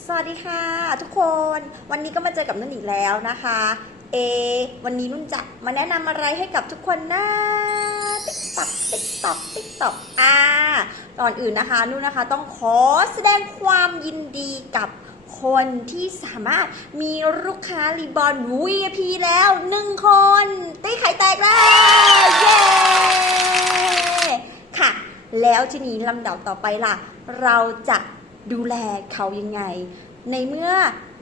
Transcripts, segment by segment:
สวัสดีค่ะ ทุกคนวันนี้ก็มาเจอกับนุ่นอีกแล้วนะคะ เอ วันนี้นุ่นจะมาแนะนำอะไรให้กับทุกคนนะติ๊กต็อกติ๊กต็อกติ๊กต็อกอ่าก่อนอื่นนะคะ นุ่นนะคะต้องขอแสดงความยินดีกับคนที่สามารถมีลูกค้ารีบอน VIP แล้วหนึ่งคนตีไข่แตกแล้ว เย้ค่ะ แล้วทีนี้ลำดับต่อไปล่ะ เราจะ ดูแลเขายังไง ในเมื่อ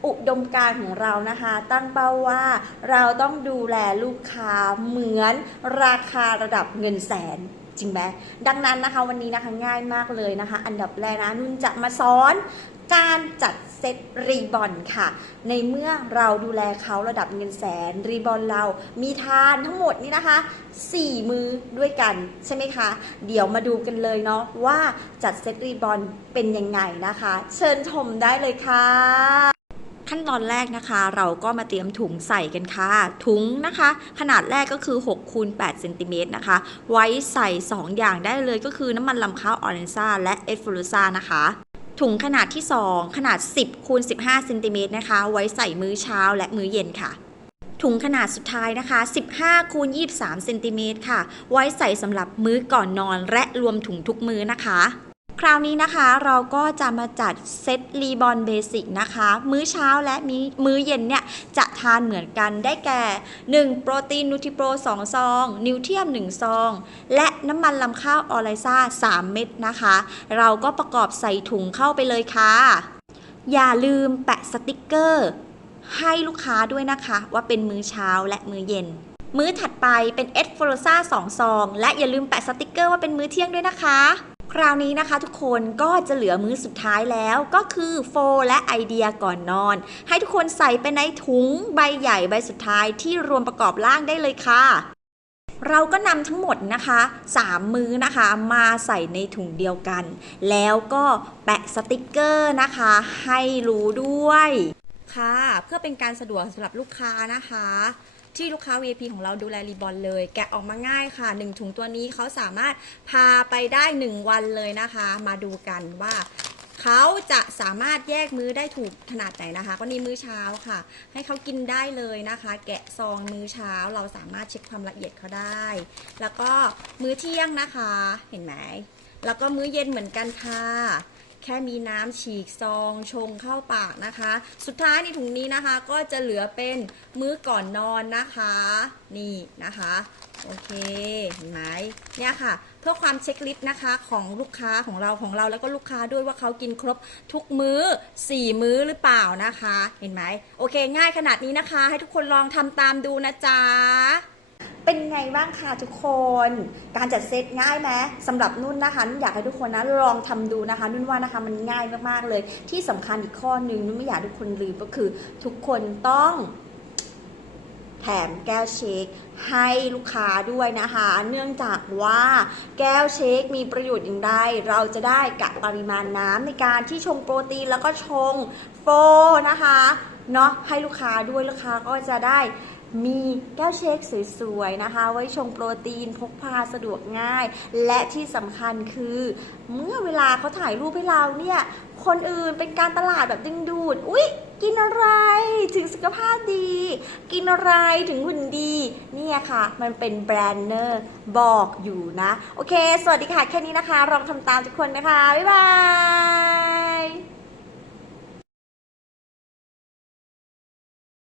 อุดมการของเรานะคะ ตั้งเป้าว่าเราต้องดูแลลูกค้าเหมือนราคาระดับเงินแสนจริงไหมดังนั้นนะคะวันนี้นะคะง่ายมากเลยนะคะ อันดับแรกนะนุ่นจะมาสอน การจัดเซตรีบอนค่ะ ในเมื่อเราดูแลเขาระดับเงินแสนรีบอนเรามีทานทั้งหมดนี่นะคะ 4 มือด้วยกันใช่ไหมคะ เดี๋ยวมาดูกันเลยเนาะว่าจัดเซตรีบอนเป็นยังไงนะคะ เชิญชมได้เลยค่ะขั้นตอนแรกนะคะเราก็มาเตรียมถุงใส่กันค่ะ ถุงนะคะ ขนาดแรกก็คือ6คูณ8เซนติเมตรนะคะ ไว้ใส่ 2 อย่างได้เลยก็คือน้ำมันลำข้าวออเรนซ่าและเอฟฟลูซ่านะคะ ถุงขนาดที่ 2 ขนาด 10คูณ15เซนติเมตรนะคะ ไว้ใส่มื้อเช้าและมื้อเย็นค่ะ ถุงขนาดสุดท้ายนะคะ 15คูณ23เซนติเมตรค่ะ ไว้ใส่สำหรับมื้อก่อนนอนและรวมถุงทุกมื้อนะคะ คราวนี้นะคะเราก็จะมาจัดเซตรีบอนเบสิกนะคะ มื้อเช้าและมื้อเย็นเนี่ยจะทานเหมือนกันได้แก่ 1 โปรตีนนูทิโปร 2 ซอง นิวเทียม 1 ซอง และน้ำมันลำข้าวออไลซ่า 3 เม็ดนะคะ เราก็ประกอบใส่ถุงเข้าไปเลยค่ะ อย่าลืมแปะสติกเกอร์ ให้ลูกค้าด้วยนะคะ ว่าเป็นมื้อเช้าและมื้อเย็น มื้อถัดไปเป็นเอสโฟโรซ่า2ซอง และอย่าลืมแปะสติกเกอร์ว่าเป็นมื้อเที่ยงด้วยนะคะ คราวนี้นะคะทุกคนก็จะเหลือมื้อสุดท้ายแล้วก็คือโฟและไอเดียก่อนนอน ให้ทุกคนใส่ไปในถุงใบใหญ่ใบสุดท้ายที่รวมประกอบร่างได้เลยค่ะเราก็นำทั้งหมดนะคะ 3 มื้อนะคะมาใส่ในถุงเดียวกัน แล้วก็แปะสติกเกอร์นะคะ ให้รู้ด้วยค่ะ เพื่อเป็นการสะดวกสำหรับลูกค้านะคะ ที่ลูกค้า VIP ของเราดูแลรีบอนเลย แกะออกมาง่ายค่ะ 1 ถุงตัวนี้เขาสามารถพาไปได้ 1 วันเลยนะคะ มาดูกันว่าเขาจะสามารถแยกมื้อได้ถูกขนาดไหนนะคะก็นี่มื้อเช้าค่ะ ให้เขากินได้เลยนะคะ แกะซองมื้อเช้าเราสามารถเช็คความละเอียดเขาได้ แล้วก็มื้อเที่ยงนะคะ เห็นไหมแล้วก็มื้อเย็นเหมือนกันค่ะ แค่มีน้ำฉีกซองชงเข้าปากนะคะ สุดท้ายในถุงนี้นะคะ ก็จะเหลือเป็นมื้อก่อนนอนนะคะ นี่นะคะโอเคเห็นไหมเนี่ยค่ะ เพื่อความเช็คลิสต์นะคะของลูกค้าของเราของเราแล้วก็ลูกค้าด้วยว่าเขากินครบทุกมื้อ 4 มื้อหรือเปล่านะคะ เห็นไหมโอเค ง่ายขนาดนี้นะคะ ให้ทุกคนลองทำตามดูนะจ๊ะ เป็นไงบ้างคะทุกคน การจัดเซตง่ายไหมสำหรับนุ่นนะคะนุ่นอยากให้ทุกคนนะลองทำดูนะคะ นุ่นว่านะคะมันง่ายมากๆเลย ที่สำคัญอีกข้อหนึ่งนุ่นไม่อยากให้ทุกคนลืมก็คือ ทุกคนต้องแถมแก้วเชคให้ลูกค้าด้วยนะคะ เนื่องจากว่าแก้วเชคมีประโยชน์อย่างไรเราจะได้กะปริมาณน้ำในการที่ชงโปรตีนแล้วก็ชงโฟนะคะเนาะให้ลูกค้าด้วยลูกค้าก็จะได้ มีแก้วเชคสวยๆนะคะ ไว้ชงโปรตีนพกพาสะดวกง่าย และที่สำคัญคือ เมื่อเวลาเขาถ่ายรูปให้เราเนี่ย คนอื่นเป็นการตลาดแบบดึงดูด อุ๊ย กินอะไรถึงสุขภาพดี กินอะไรถึงหุ่นดี เนี่ยค่ะ มันเป็นแบรนเนอร์บอกอยู่นะ โอเค สวัสดีค่ะ แค่นี้นะคะลองทำตามทุกคนนะคะ บ๊ายบาย